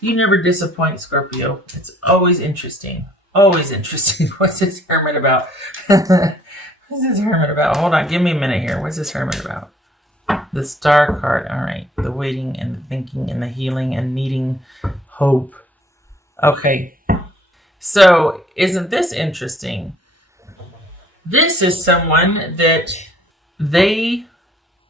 You never disappoint, Scorpio. It's always interesting. Always interesting. What's this Hermit about? What's this Hermit about? Hold on, give me a minute here. What's this Hermit about? The Star card. All right. The waiting and the thinking and the healing and needing hope. Okay. So, isn't this interesting? This is someone that they,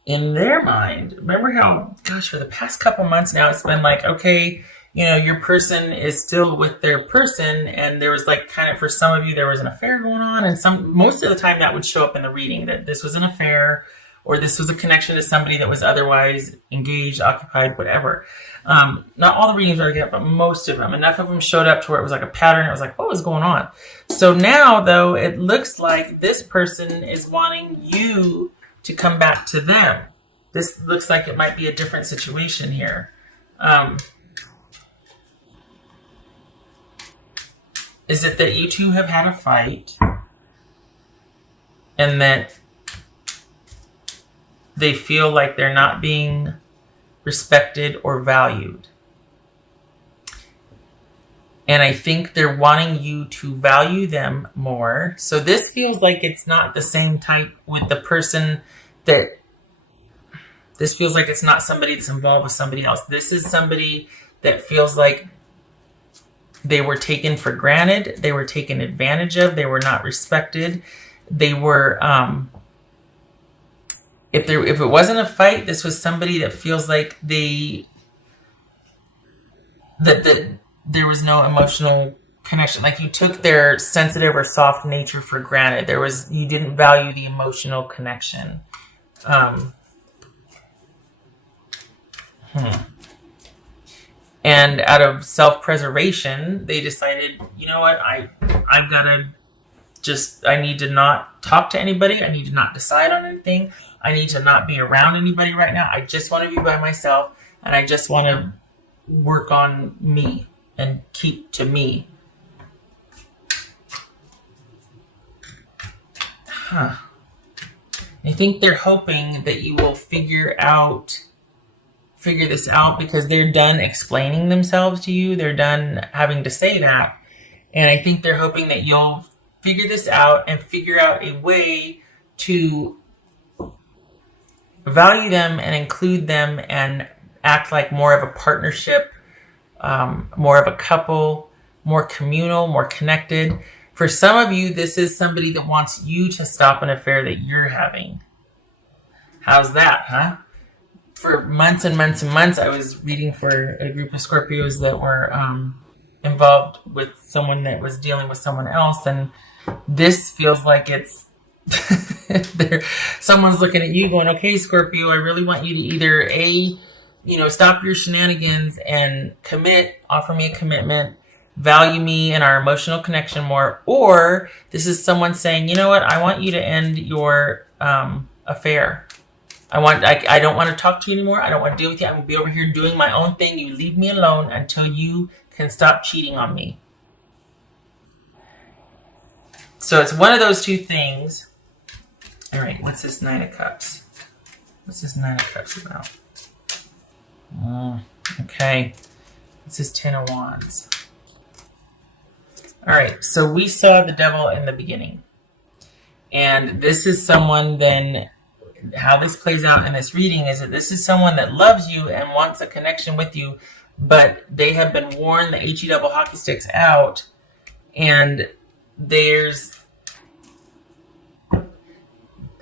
in their mind, remember how, gosh, for the past couple months now, it's been like, okay, you know, your person is still with their person, and there was like kind of, for some of you, there was an affair going on, and most of the time that would show up in the reading, that this was an affair, or this was a connection to somebody that was otherwise engaged, occupied, whatever. Not all the readings are like that, but most of them. Enough of them showed up to where it was like a pattern. It was like, what was going on? So now, though, it looks like this person is wanting you to come back to them. This looks like it might be a different situation here. Is it that you two have had a fight and that they feel like they're not being respected or valued? And I think they're wanting you to value them more. So this feels like it's not the same type with the person that... This feels like it's not somebody that's involved with somebody else. This is somebody that feels like they were taken for granted. They were taken advantage of. They were not respected. They were... If it wasn't a fight, this was somebody that feels like that there was no emotional connection. Like you took their sensitive or soft nature for granted. You didn't value the emotional connection. And out of self-preservation, they decided, you know what, I need to not talk to anybody. I need to not decide on anything. I need to not be around anybody right now. I just want to be by myself, and I just want to work on me and keep to me. I think they're hoping that you will figure this out because they're done explaining themselves to you. They're done having to say that. And I think they're hoping that you'll figure this out and figure out a way to value them and include them and act like more of a partnership, more of a couple, more communal, more connected. For some of you, this is somebody that wants you to stop an affair that you're having. How's that, huh? For months and months and months, I was reading for a group of Scorpios that were involved with someone that was dealing with someone else, and this feels like it's someone's looking at you going, okay, Scorpio, I really want you to either stop your shenanigans and offer me a commitment, value me and our emotional connection more, or this is someone saying, you know what, I want you to end your affair. I don't want to talk to you anymore. I don't want to deal with you. I'm going to be over here doing my own thing. You leave me alone until you can stop cheating on me. So it's one of those two things. All right, what's this Nine of Cups? What's this Nine of Cups about? Okay. What's this Ten of Wands? All right, so we saw the Devil in the beginning. And this is someone then... How this plays out in this reading is that this is someone that loves you and wants a connection with you, but they have been worn the HE double hockey sticks out, and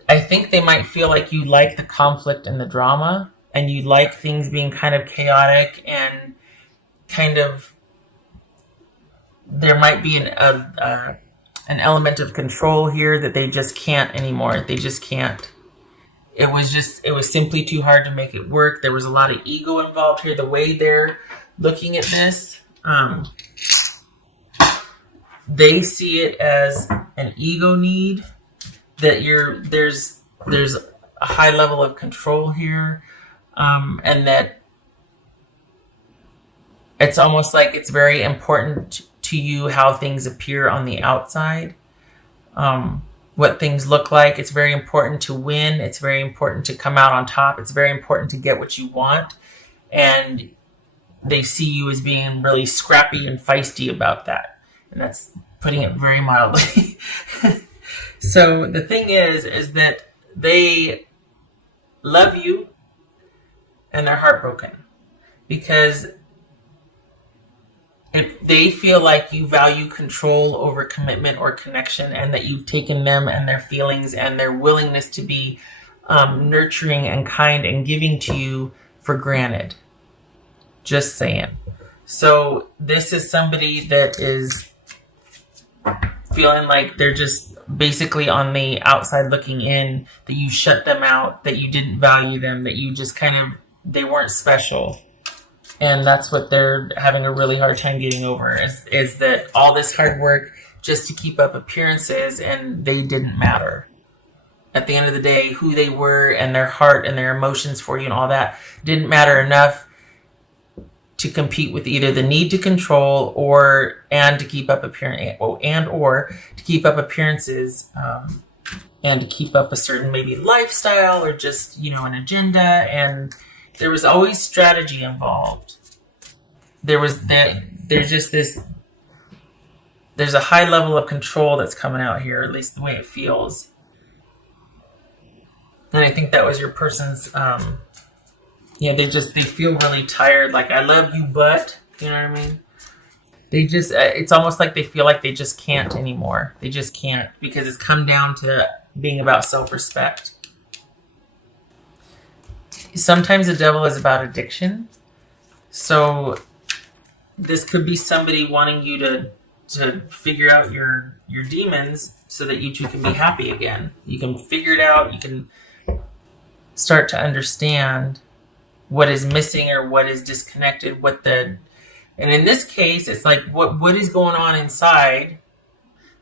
I think they might feel like you like the conflict and the drama, and you like things being kind of chaotic and kind of, there might be an element of control here that they just can't anymore. They just can't. It was simply too hard to make it work. There was a lot of ego involved here. The way they're looking at this, they see it as an ego need, that there's a high level of control here, and that it's almost like it's very important to you how things appear on the outside. What things look like. It's very important to win. It's very important to come out on top. It's very important to get what you want. And they see you as being really scrappy and feisty about that. And that's putting it very mildly. So the thing is that they love you and they're heartbroken because if they feel like you value control over commitment or connection, and that you've taken them and their feelings and their willingness to be nurturing and kind and giving to you for granted. Just saying. So this is somebody that is feeling like they're just basically on the outside looking in, that you shut them out, that you didn't value them, that you just they weren't special. And that's what they're having a really hard time getting over, is that all this hard work just to keep up appearances, and they didn't matter. At the end of the day, who they were and their heart and their emotions for you and all that didn't matter enough to compete with either the need to control and to keep up appearances, and to keep up a certain maybe lifestyle or just, an agenda. And there was always strategy involved. There's a high level of control that's coming out here, at least the way it feels. And I think that was your person's, they feel really tired. Like, I love you, but, you know what I mean? They just, it's almost like they feel like they just can't anymore. They just can't, because it's come down to being about self-respect. Sometimes the devil is about addiction. So this could be somebody wanting you to figure out your demons so that you two can be happy again. You can figure it out. You can start to understand what is missing or what is disconnected, and in this case, it's like what is going on inside,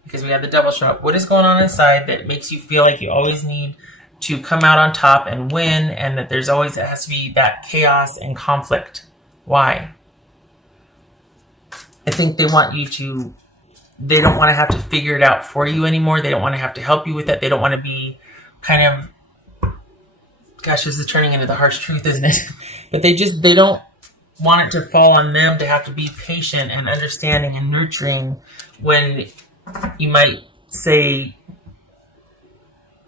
because we have the devil show up. What is going on inside that makes you feel like you always need to come out on top and win, and that it has to be that chaos and conflict? Why? I think they don't want to have to figure it out for you anymore. They don't want to have to help you with it. They don't want to be kind of, gosh, this is turning into the harsh truth, isn't it? But they don't want it to fall on them to have to be patient and understanding and nurturing when you might say,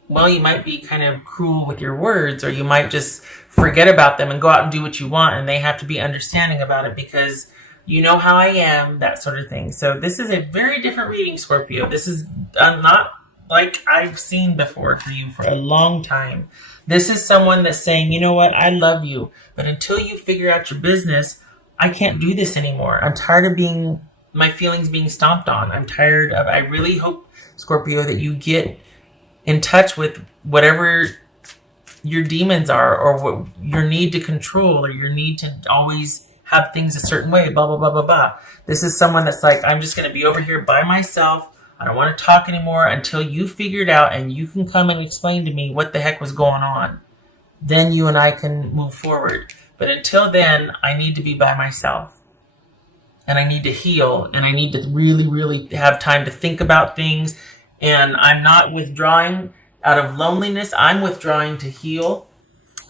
well, you might be kind of cruel with your words, or you might just forget about them and go out and do what you want, and they have to be understanding about it because you know how I am, that sort of thing. So this is a very different reading, Scorpio. This is not like I've seen before for you for a long time. This is someone that's saying, you know what, I love you, but until you figure out your business, I can't do this anymore. I'm tired of my feelings being stomped on. I really hope, Scorpio, that you get in touch with whatever your demons are, or what your need to control, or your need to always have things a certain way, blah, blah, blah, blah, blah. This is someone that's like, I'm just going to be over here by myself. I don't want to talk anymore until you figure it out and you can come and explain to me what the heck was going on. Then you and I can move forward. But until then, I need to be by myself. And I need to heal. And I need to really, really have time to think about things. And I'm not withdrawing out of loneliness. I'm withdrawing to heal.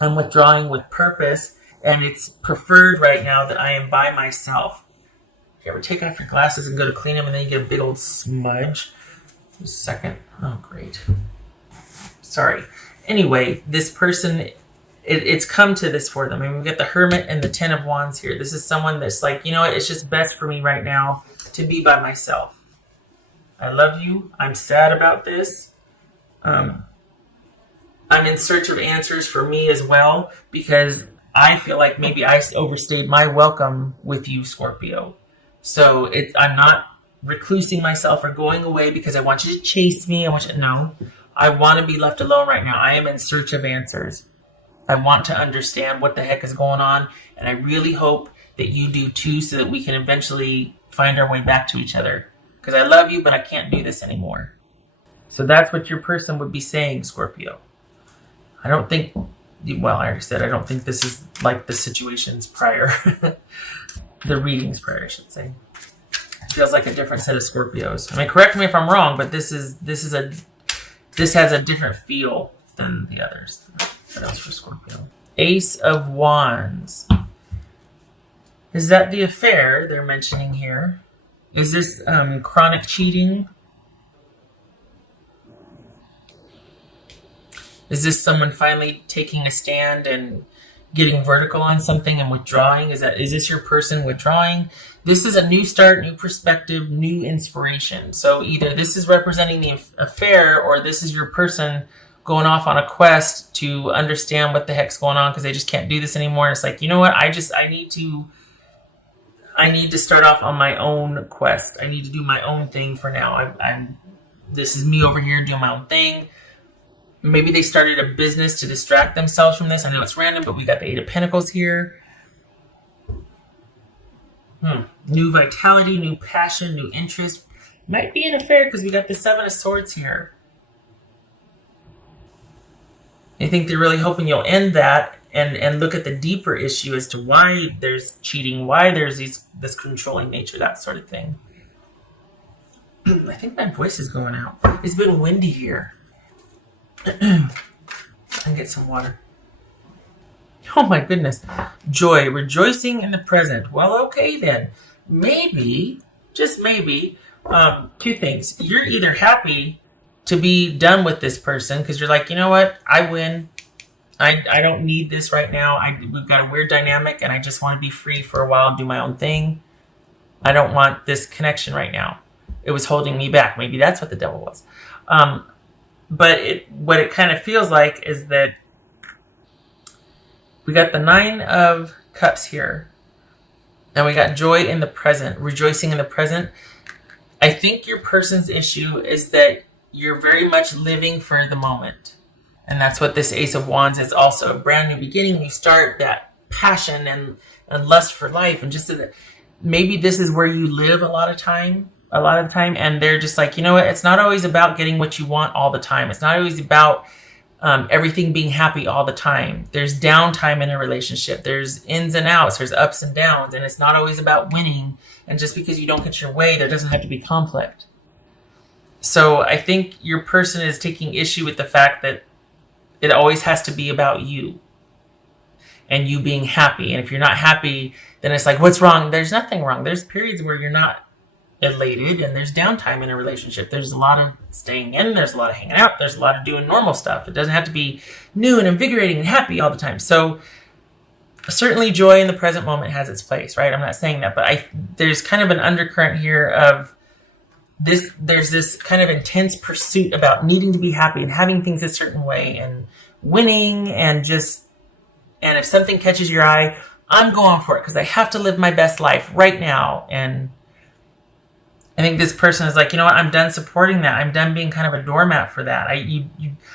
I'm withdrawing with purpose. And it's preferred right now that I am by myself. You ever take off your glasses and go to clean them and then you get a big old smudge? Just a second. Oh, great. Sorry. Anyway, this person, it's come to this for them. I mean, we've got the Hermit and the Ten of Wands here. This is someone that's like, you know what? It's just best for me right now to be by myself. I love you. I'm sad about this. I'm in search of answers for me as well, because I feel like maybe I overstayed my welcome with you, Scorpio. So I'm not reclusing myself or going away because I want you to chase me. No, I want to be left alone right now. I am in search of answers. I want to understand what the heck is going on. And I really hope that you do too, so that we can eventually find our way back to each other. Because I love you, but I can't do this anymore. So that's what your person would be saying, Scorpio. I don't think, well, I already said, I don't think this is like the situations prior. The readings prior, I should say. It feels like a different set of Scorpios. I mean, correct me if I'm wrong, but this has a different feel than the others. What else for Scorpio? Ace of Wands. Is that the affair they're mentioning here? Is this chronic cheating? Is this someone finally taking a stand and getting vertical on something and withdrawing? Is this your person withdrawing? This is a new start, new perspective, new inspiration. So either this is representing the affair, or this is your person going off on a quest to understand what the heck's going on because they just can't do this anymore. And it's like, you know what? I need to start off on my own quest. I need to do my own thing for now. This is me over here doing my own thing. Maybe they started a business to distract themselves from this. I know it's random, but we got the Eight of Pentacles here. New vitality, new passion, new interest. Might be an affair because we got the Seven of Swords here. I think they're really hoping you'll end that and look at the deeper issue as to why there's cheating, why there's this controlling nature, that sort of thing. I think my voice is going out. It's been windy here. And get some water. Oh my goodness. Joy, rejoicing in the present. Well, okay then. Maybe, just maybe, two things. You're either happy to be done with this person because you're like, you know what? I win. I don't need this right now. We've got a weird dynamic and I just want to be free for a while and do my own thing. I don't want this connection right now. It was holding me back. Maybe that's what the devil was. But what it kind of feels like is that we got the Nine of Cups here. And we got joy in the present, rejoicing in the present. I think your person's issue is that you're very much living for the moment. And that's what this Ace of Wands is also. A brand new beginning. You start that passion and lust for life. And just so that maybe this is where you live a lot of the time. And they're just like, you know what? It's not always about getting what you want all the time. It's not always about everything being happy all the time. There's downtime in a relationship. There's ins and outs. There's ups and downs. And it's not always about winning. And just because you don't get your way, there doesn't have to be conflict. So I think your person is taking issue with the fact that it always has to be about you and you being happy. And if you're not happy, then it's like, what's wrong? There's nothing wrong. There's periods where you're not elated and there's downtime in a relationship. There's a lot of staying in. There's a lot of hanging out. There's a lot of doing normal stuff. It doesn't have to be new and invigorating and happy all the time. So certainly joy in the present moment has its place, right? I'm not saying that, but there's kind of an undercurrent here of this. There's this kind of intense pursuit about needing to be happy and having things a certain way and winning and if something catches your eye, I'm going for it because I have to live my best life right now. And I think this person is like, you know what? I'm done supporting that. I'm done being kind of a doormat for that.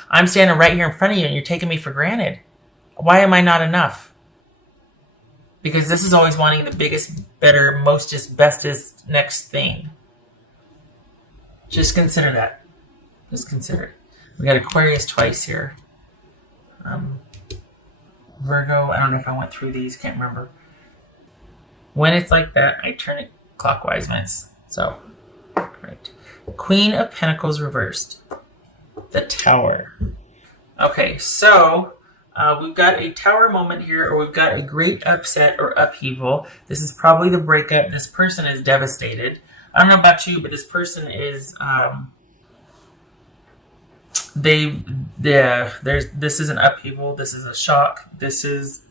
I'm standing right here in front of you and you're taking me for granted. Why am I not enough? Because this is always wanting the biggest, better, mostest, bestest, next thing. Just consider that. Just consider it. We got Aquarius twice here. Virgo, I don't know if I went through these. Can't remember. When it's like that, I turn it clockwise when it's so. Right. Queen of Pentacles reversed. The Tower. Okay, so we've got a tower moment here, or we've got a great upset or upheaval. This is probably the breakup. This person is devastated. I don't know about you, but this person is this is an upheaval. This is a shock. This is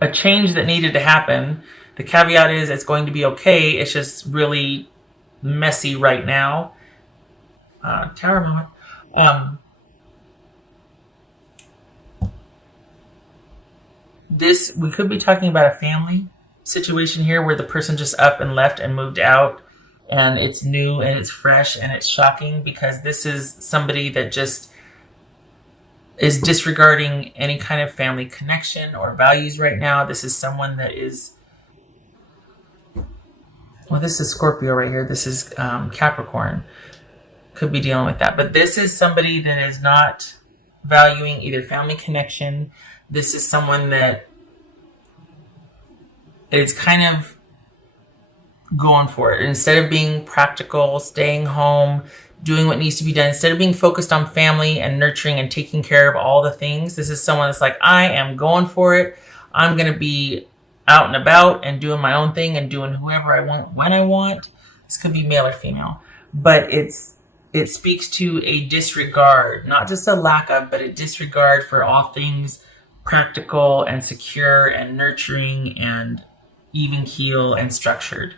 a change that needed to happen. The caveat is it's going to be okay. It's just really messy right now. Tower moment. We could be talking about a family situation here where the person just up and left and moved out, and it's new and it's fresh and it's shocking because this is somebody that just is disregarding any kind of family connection or values right now. This is someone that is, well, this is Scorpio right here. This is Capricorn. Could be dealing with that. But this is somebody that is not valuing either family connection. This is someone that is kind of going for it. Instead of being practical, staying home, doing what needs to be done, instead of being focused on family and nurturing and taking care of all the things, this is someone that's like, I am going for it. I'm going to be out and about and doing my own thing and doing whoever I want when I want. This could be male or female, but it speaks to a disregard, not just a lack of, but a disregard for all things practical and secure and nurturing and even keel and structured.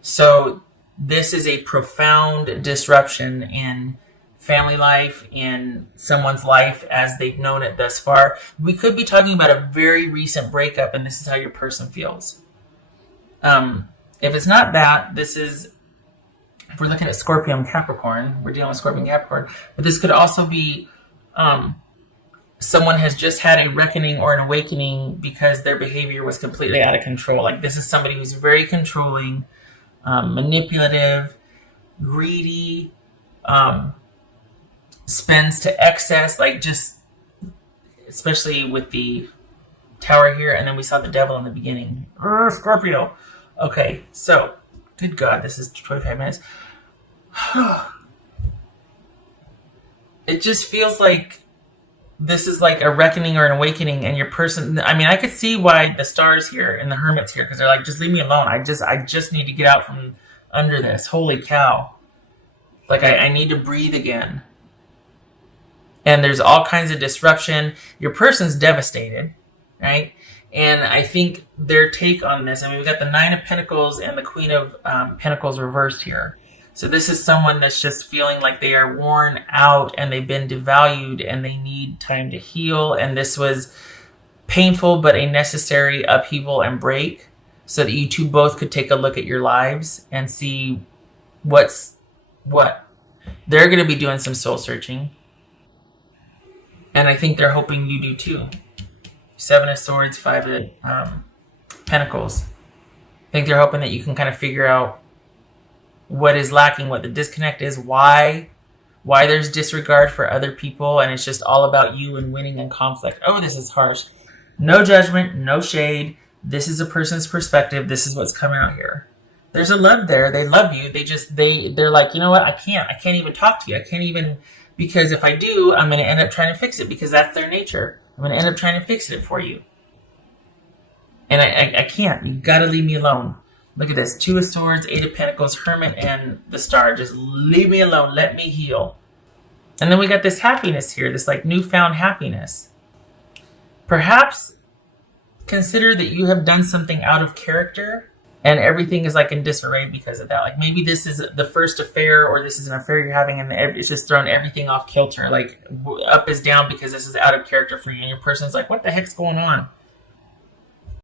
So this is a profound disruption in family life, in someone's life as they've known it thus far. We could be talking about a very recent breakup, and this is how your person feels. If it's not that, this is, if we're looking at Scorpio and Capricorn, we're dealing with Scorpio and Capricorn, but this could also be someone has just had a reckoning or an awakening because their behavior was completely out of control. Like, this is somebody who's very controlling, manipulative, greedy, spends to excess, like, just, especially with the tower here, and then we saw the devil in the beginning. Scorpio. Okay, so, good God, this is 25 minutes. It just feels like this is like a reckoning or an awakening, and your person, I mean, I could see why the stars here and the hermits here, because they're like, just leave me alone. I just need to get out from under this. Holy cow. Like, I need to breathe again. And there's all kinds of disruption. Your person's devastated, right? And I think their take on this, I mean, we've got the Nine of Pentacles and the Queen of Pentacles reversed here. So this is someone that's just feeling like they are worn out and they've been devalued and they need time to heal. And this was painful, but a necessary upheaval and break so that you two both could take a look at your lives and see what's what. They're going to be doing some soul searching. And I think they're hoping you do too. Seven of Swords, Five of Pentacles. I think they're hoping that you can kind of figure out what is lacking, what the disconnect is, why there's disregard for other people, and it's just all about you and winning and conflict. Oh, this is harsh. No judgment, no shade. This is a person's perspective. This is what's coming out here. There's a love there. They love you. They're like, you know what? I can't even talk to you. I can't even, because if I do, I'm going to end up trying to fix it, because that's their nature. I'm going to end up trying to fix it for you. And I can't. You got to leave me alone. Look at this. Two of Swords, Eight of Pentacles, Hermit, and the Star. Just leave me alone. Let me heal. And then we got this happiness here, this like newfound happiness. Perhaps consider that you have done something out of character and everything is like in disarray because of that. Like, maybe this is the first affair, or this is an affair you're having and it's just thrown everything off kilter. Like, up is down because this is out of character for you. And your person's like, what the heck's going on?